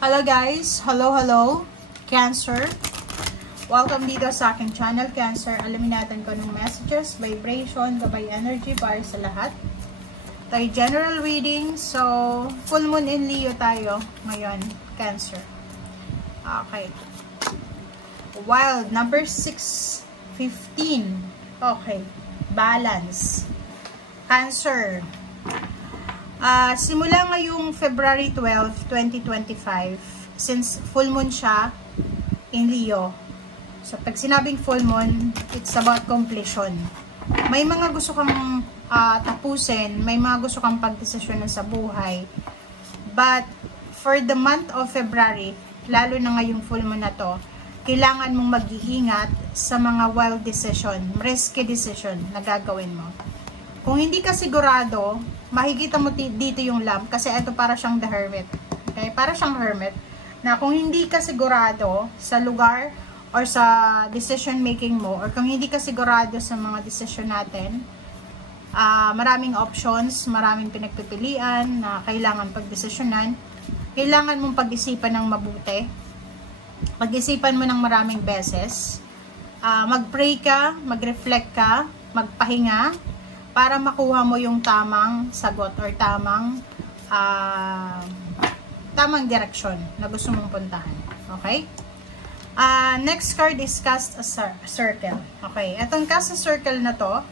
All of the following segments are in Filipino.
Hello guys! Hello! Cancer. Welcome dito sa aking channel, Cancer. Alamin natin kung anong messages, vibration, gabay energy para sa lahat. Tayo general reading. So, full moon in Leo tayo ngayon, Cancer. Okay. Wild, number 6, 15. Okay. Balance. Cancer. Simula ngayong February 12, 2025, since full moon siya in Leo. So, pag sinabing full moon, it's about completion. May mga gusto kang tapusin, may mga gusto kang pagdesisyonan sa buhay. But, for the month of February, lalo na ngayong full moon na to, kailangan mong mag-iingat sa mga wild decision, risky decision na gagawin mo. Kung hindi ka sigurado, makikita mo dito yung lamp kasi ito para siyang the hermit. Okay? Para siyang hermit na kung hindi ka sigurado sa lugar or sa decision making mo or kung hindi ka sigurado sa mga decision natin, maraming options, maraming pinagpipilian na kailangan pagdesisyonan. Kailangan mong pag-isipan ng mabuti. Pag-isipan mo ng maraming beses. Mag-pray ka, mag-reflect ka, magpahinga para makuha mo yung tamang sagot or tamang direksyon na gusto mong puntahan. Okay? Next card is cast a circle. Okay, etong cast a circle na to,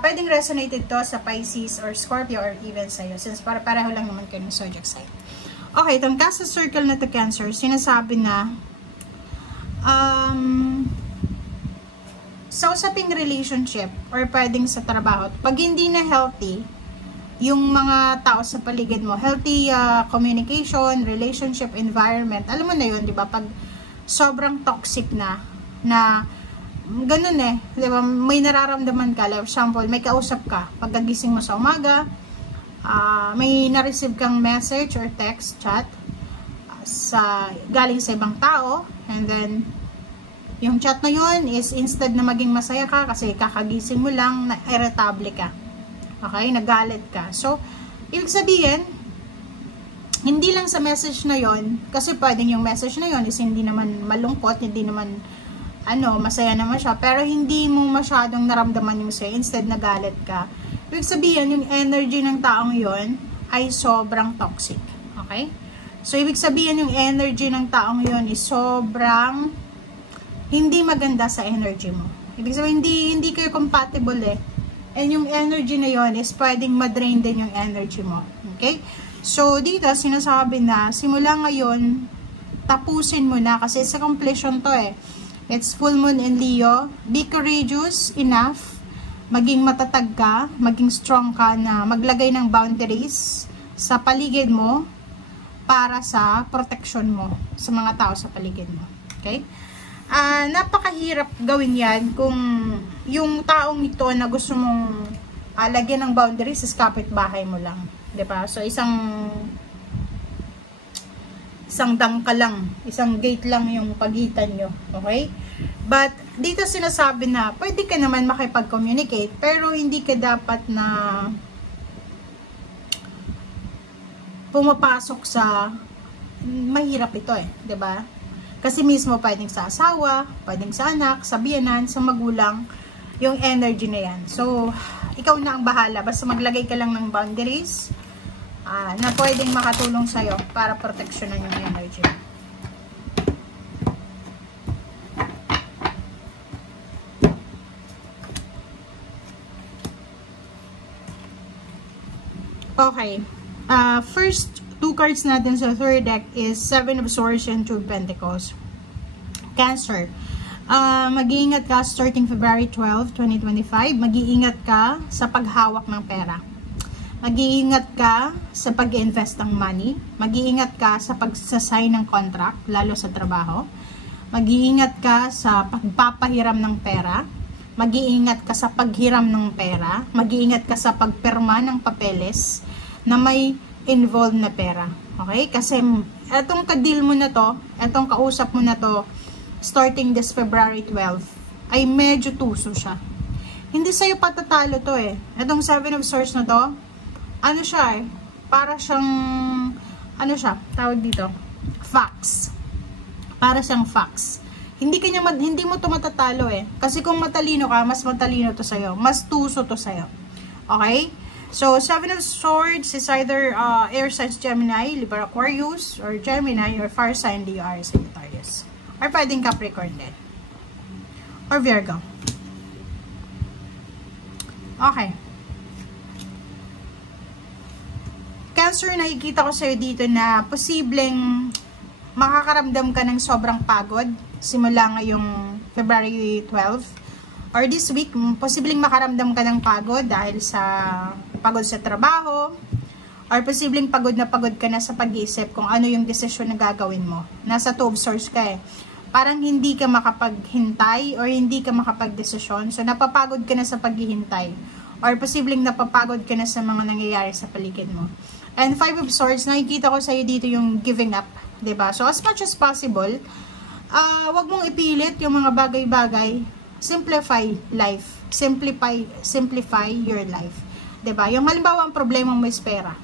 pwedeng resonated to sa Pisces or Scorpio or even sa'yo, since pareho lang naman kayo ng zodiac sign. Okay, itong cast a circle na to, Cancer, sinasabi na sa usaping relationship or pwedeng sa trabaho, pag hindi na healthy yung mga tao sa paligid mo, healthy communication, relationship, environment, alam mo na yun, di ba? Pag sobrang toxic na ganun di ba? May nararamdaman ka, like example, may kausap ka, pagkagising mo sa umaga, may na-receive kang message or text, chat, galing sa ibang tao, and then yung chat na yun is instead na maging masaya ka kasi kakagising mo lang, na irritable ka. Okay? Nagalit ka. So, ibig sabihin, hindi lang sa message na yon, kasi pwedeng yung message na yon is hindi naman malungkot, hindi naman masaya naman siya, pero hindi mo masyadong naramdaman yung saya, instead nagalit ka. Ibig sabihin, yung energy ng taong yon ay sobrang toxic. Okay? So, ibig sabihin, yung energy ng taong yon is sobrang hindi maganda sa energy mo. Ibig sabihin, hindi kayo compatible And yung energy na yon is pwedeng madrain din yung energy mo. Okay? So, dito, sinasabi na, simula ngayon, tapusin mo na kasi sa completion to It's full moon in Leo. Be courageous enough. Maging matatag ka, maging strong ka na maglagay ng boundaries sa paligid mo para sa protection mo sa mga tao sa paligid mo. Okay? Napakahirap gawin yan kung yung taong ito na gusto mong lagyan ng boundaries is kapitbahay mo lang. Diba? So, isang dangka lang, isang gate lang yung pagitan nyo. Okay? But, dito sinasabi na pwede ka naman makipag-communicate pero hindi ka dapat na pumapasok sa mahirap ito diba? Kasi mismo pwedeng sa asawa, pwedeng sa anak, sa biyenan, sa magulang, yung energy na yan. So, ikaw na ang bahala. Basta maglagay ka lang ng boundaries na pwedeng makatulong sa'yo para proteksyonan yung energy. Okay. First two cards natin sa third deck is Seven of Swords and Two of Pentacles. Cancer. Mag-iingat ka starting February 12, 2025. Mag-iingat ka sa paghawak ng pera. Mag-iingat ka sa pag-invest ng money. Mag-iingat ka sa pagsasign ng contract, lalo sa trabaho. Mag-iingat ka sa pagpapahiram ng pera. Mag-iingat ka sa paghiram ng pera. Mag-iingat ka sa pagpirma ng papeles na may involved na pera. Okay? Kasi etong ka-deal mo na to, etong kausap mo na to, starting this February 12, ay medyo tuso siya. Hindi sa'yo patatalo to Etong Seven of Swords na to, para siyang, tawag dito, facts. Para siyang facts. Hindi mo to matatalo eh. Kasi kung matalino ka, mas matalino to sa'yo. Mas tuso to sa'yo. Okay? So, Seven of Swords is either air signs Gemini, Libra Aquarius, or Gemini, or fire sign Leo, Aries, Sagittarius. Or pwedeng Capricorn din. Or Virgo. Okay. Cancer, nakikita ko sa'yo dito na posibleng makakaramdam ka ng sobrang pagod simula ngayong February 12. Or this week, posibleng makaramdam ka ng pagod dahil sa pagod sa trabaho. Or posibleng pagod ka na sa pag-iisip kung ano yung desisyon na gagawin mo. Nasa Two of Swords ka eh. Parang hindi ka makapaghintay or hindi ka makapagdesisyon. So, napapagod ka na sa paghihintay. Or posibleng napapagod ka na sa mga nangyayari sa paligid mo. And Five of Swords, nakikita ko sa'yo dito yung giving up. 'Di ba? So, as much as possible, wag mong ipilit yung mga bagay-bagay. Simplify life. Simplify your life. 'Di ba? Yung halimbawa, ang problema mo is pera.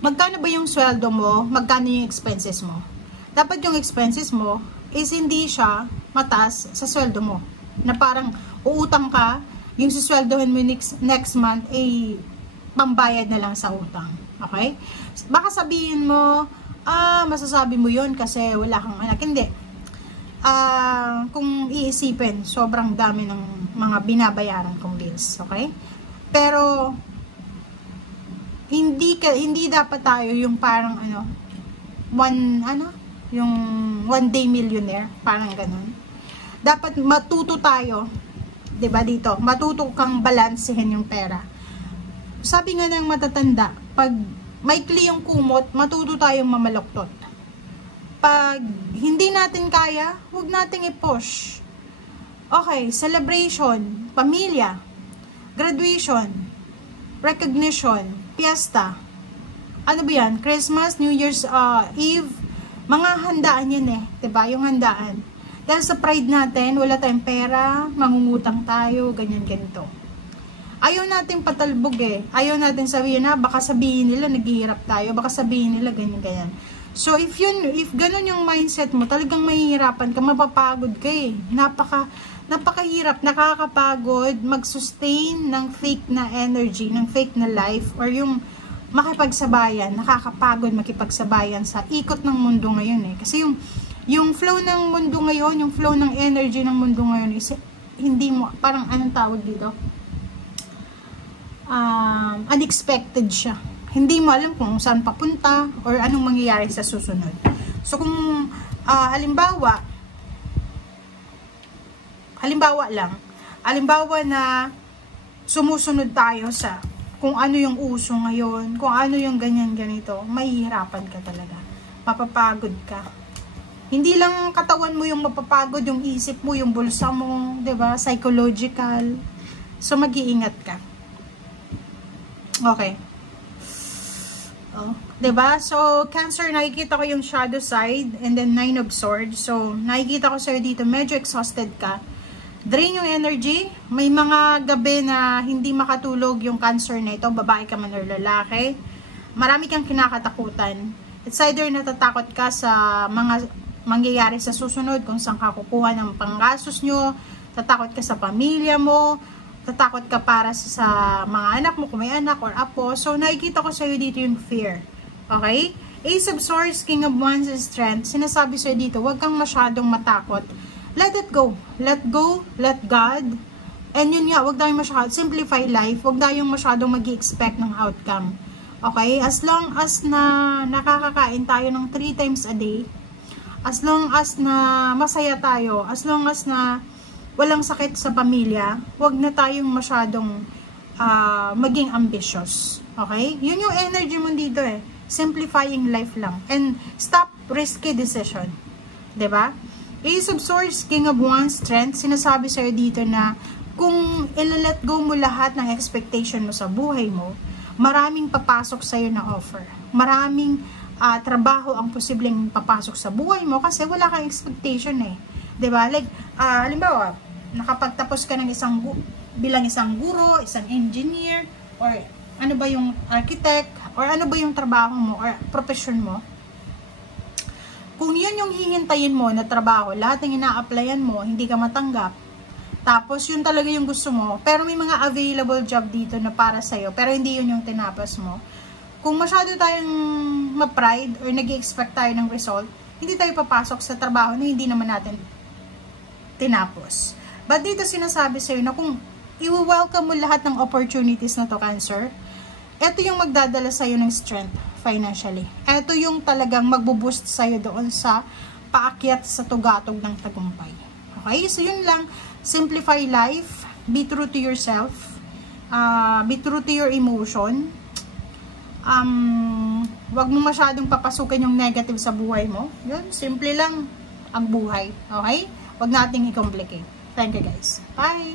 Magkano ba yung sweldo mo? Magkano yung expenses mo? Dapat yung expenses mo is hindi siya mataas sa sweldo mo. Na parang uutang ka, yung susweldohin mo next month ay pambayad na lang sa utang. Okay? Baka sabihin mo, masasabi mo yun kasi wala kang anak. Hindi. Kung iisipin, sobrang dami ng mga binabayaran kong bills. Okay? Pero, hindi dapat tayo yung parang yung one day millionaire, parang ganun. Dapat matuto tayo, 'di ba dito? Matuto kang balansehin yung pera. Sabi nga ng matatanda, pag maikli yung kumot, matuto tayong mamaluktot. Pag hindi natin kaya, huwag nating i-push. Okay, celebration, pamilya, graduation, recognition, fiesta. Ano ba yan? Christmas, New Year's Eve, mga handaan yan eh. 'Di ba? Yung handaan. Dahil sa pride natin, wala tayong pera, mangungutang tayo, ganyan-ganito. Ayaw natin patalbog eh. Ayaw natin sabihin na, baka sabihin nila naghihirap tayo, baka sabihin nila ganyan-ganyan. So, if ganun yung mindset mo, talagang mahihirapan ka, mapapagod ka eh. Napakahirap, nakakapagod, mag-sustain ng fake na energy, ng fake na life, or yung makipagsabayan, nakakapagod makipagsabayan sa ikot ng mundo ngayon eh. Kasi yung flow ng mundo ngayon, yung flow ng energy ng mundo ngayon is hindi mo, parang anong tawag dito? Unexpected siya. Hindi mo alam kung saan papunta or anong mangyayari sa susunod. So kung halimbawa na sumusunod tayo sa kung ano yung uso ngayon, kung ano yung ganyan-ganito, mahihirapan ka talaga. Mapapagod ka. Hindi lang katawan mo yung mapapagod, yung isip mo, yung bulsa mo, 'di ba? Psychological. So mag-iingat ka. Okay. 'Di ba? So Cancer, nakikita ko yung shadow side and then Nine of Swords. So nakikita ko sa'yo dito, medyo exhausted ka. Drain yung energy. May mga gabi na hindi makatulog yung Cancer na ito, babae ka man or lalaki. Marami kang kinakatakutan. It's either natatakot ka sa mga mangyayari sa susunod, kung saan ka kukuha ng panggastos nyo, tatakot ka sa pamilya mo, tatakot ka para sa mga anak mo, kung may anak or apo. So, nakikita ko sa'yo dito yung fear. Okay? Ace of Swords, King of Wands, and Strength. Sinasabi sa'yo dito, huwag kang masyadong matakot. Let it go. Let go. Let God. And yun nga, huwag tayong masyadong simplify life. Huwag tayong masyadong mag-i-expect ng outcome. Okay? As long as na nakakakain tayo ng 3 times a day, as long as na masaya tayo, as long as na walang sakit sa pamilya, huwag na tayong masyadong maging ambitious. Okay? Yun yung energy mo dito eh. Simplifying life lang. And stop risky decision. 'Di ba? Ace of Swords, King of Wands, Strength. Sinasabi sa'yo dito na kung ilalet go mo lahat ng expectation mo sa buhay mo, maraming papasok sa'yo na offer. Maraming trabaho ang posibleng papasok sa buhay mo kasi wala kang expectation eh. 'Di ba? Like, halimbawa, nakapagtapos ka ng bilang isang guro, isang engineer, or ano ba yung architect, or ano ba yung trabaho mo, or profession mo. Kung yun yung hihintayin mo na trabaho, lahat ng ina-applyan mo, hindi ka matanggap, tapos yun talaga yung gusto mo, pero may mga available job dito na para sa'yo, pero hindi yun yung tinapos mo. Kung masyado tayong ma-pride or nag-expect tayo ng result, hindi tayo papasok sa trabaho na hindi naman natin tinapos. But dito sinasabi sa'yo na kung i-welcome mo lahat ng opportunities na to, Cancer, ito yung magdadala sa'yo ng strength financially. Ito yung talagang magbo-boost sa'yo doon sa paakyat sa tugatog ng tagumpay. Okay? So yun lang. Simplify life. Be true to yourself. Be true to your emotion. Wag mo masyadong papasukin yung negative sa buhay mo. Yun, simple lang ang buhay. Okay? Wag nating i-complicate. Thank you guys. Bye!